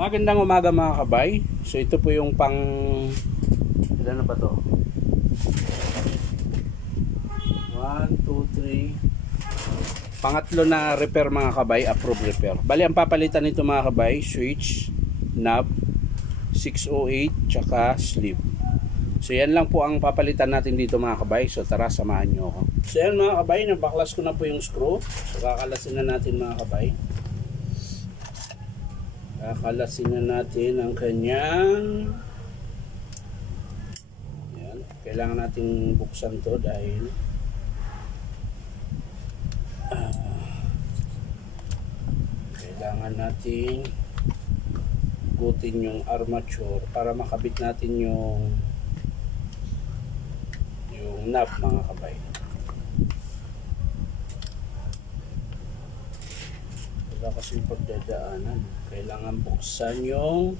Magandang umaga mga kabay. So ito po yung pang ilan na ba to? 1, 2, 3 pangatlo na repair mga kabay, approved repair. Bali ang papalitan nito mga kabay, switch, knob, 608 tsaka sleeve. So yan lang po ang papalitan natin dito mga kabay. So tara, samahan nyo ako. So yan mga kabay, nabaklas ko na po yung screw. So kakalasin na natin mga kabay. Kakalasin na natin ang kanyang yan. Kailangan nating buksan to dahil kailangan nating gutin yung armature para makabit natin yung knob mga kabay. Wala kasing pagdadaanan. Kailangan buksan yung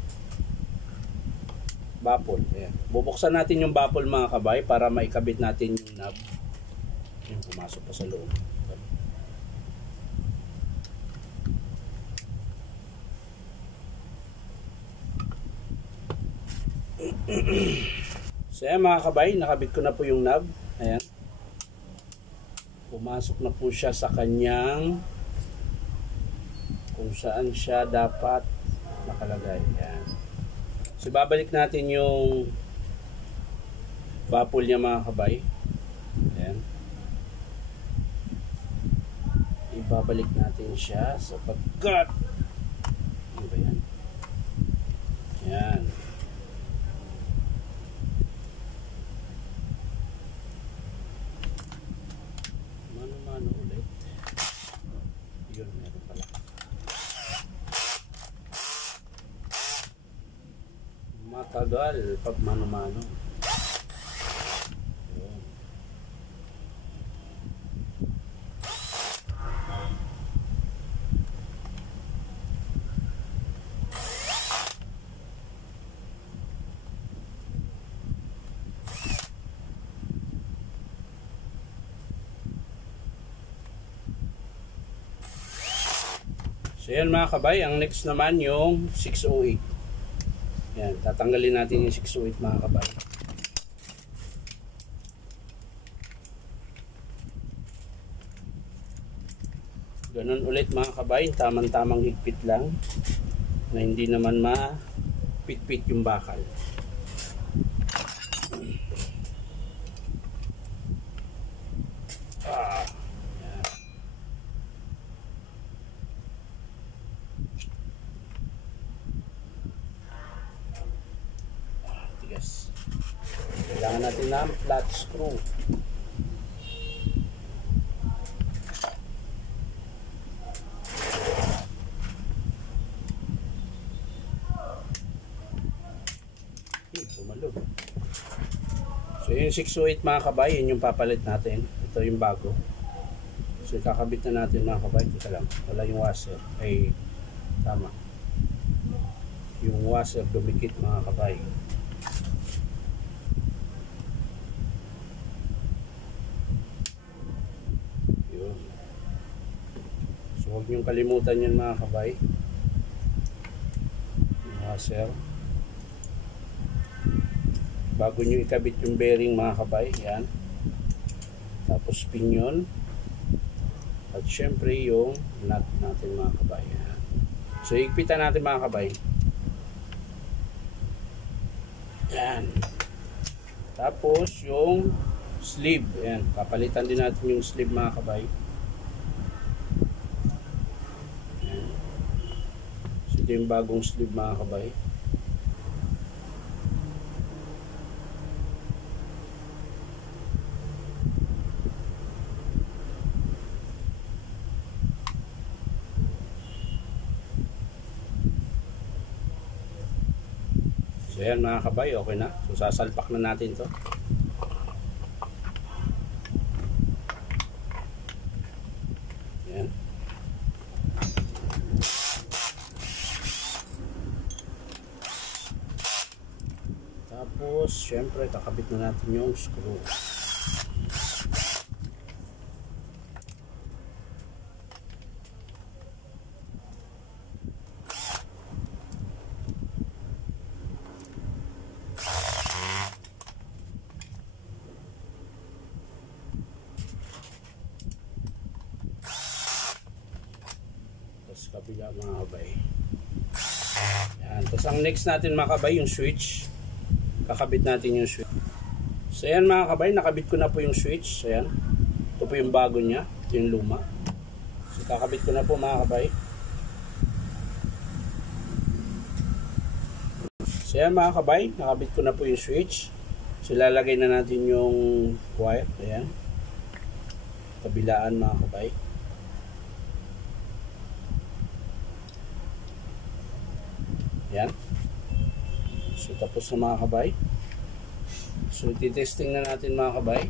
baffle. Ayan. Bubuksan natin yung baffle mga kabay para maikabit natin yung knob. Ayan, pumasok pa sa loob. So ayan mga kabay, nakabit ko na po yung knob. Ayan. Pumasok na po siya sa kanyang kung saan siya dapat nakalagay. Ayan. So babalik natin yung baffle niya mga kabay. Ayan. Ibabalik natin siya sapagkat ano ba yan? Ayan. Mano-mano ulit. Yun, meron pala. Matagal pag mano-mano. So yan mga kabay, ang next naman yung 608. Yan, tatanggalin natin yung 608 mga kabay. Ganun ulit mga kabay, tamang-tamang higpit lang na hindi naman mapit-pit yung bakal. Kailangan natin ng flat screw. Tumalog. So yung 608 mga kabay, yun yung papalit natin. Ito yung bago. So ikakabit na natin mga kabay. Ito lang. Wala yung washer. Ay tama. Yung washer dumikit mga kabay. Huwag niyong kalimutan yan mga kabay. Washer. Bago niyo ikabit yung bearing mga kabay. Yan. Tapos pinion. At syempre yung nut natin mga kabay. Yan. So higpitan natin mga kabay. Yan. Tapos yung sleeve. Yan. Papalitan din natin yung sleeve mga kabay. Ito yung bagong sleeve mga kabay. So yan mga kabay, okay na. So sasalpak na natin to. Yan. Tapos, syempre, kakabit na natin yung screw. sa kabila mga kabay. Yan. Tapos ang next natin mga kabay, yung switch. Kakabit natin yung switch. So yan mga kabay, nakabit ko na po yung switch. Ayan. Ito po yung bago niya. Ito yung luma. So kakabit ko na po mga kabay. So yan mga kabay, nakabit ko na po yung switch. So lalagay na natin yung wire. Ayan. Kabilaan mga kabay. Ayan. So tapos na mga kabay. So titesting na natin mga kabay.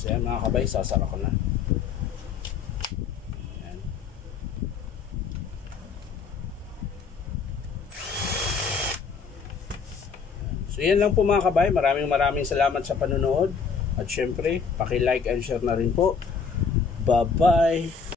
So yan mga kabay, sasara ko na. Yan. So yan lang po mga kabay, maraming salamat sa panonood. At syempre, paki-like and share na rin po. Bye bye.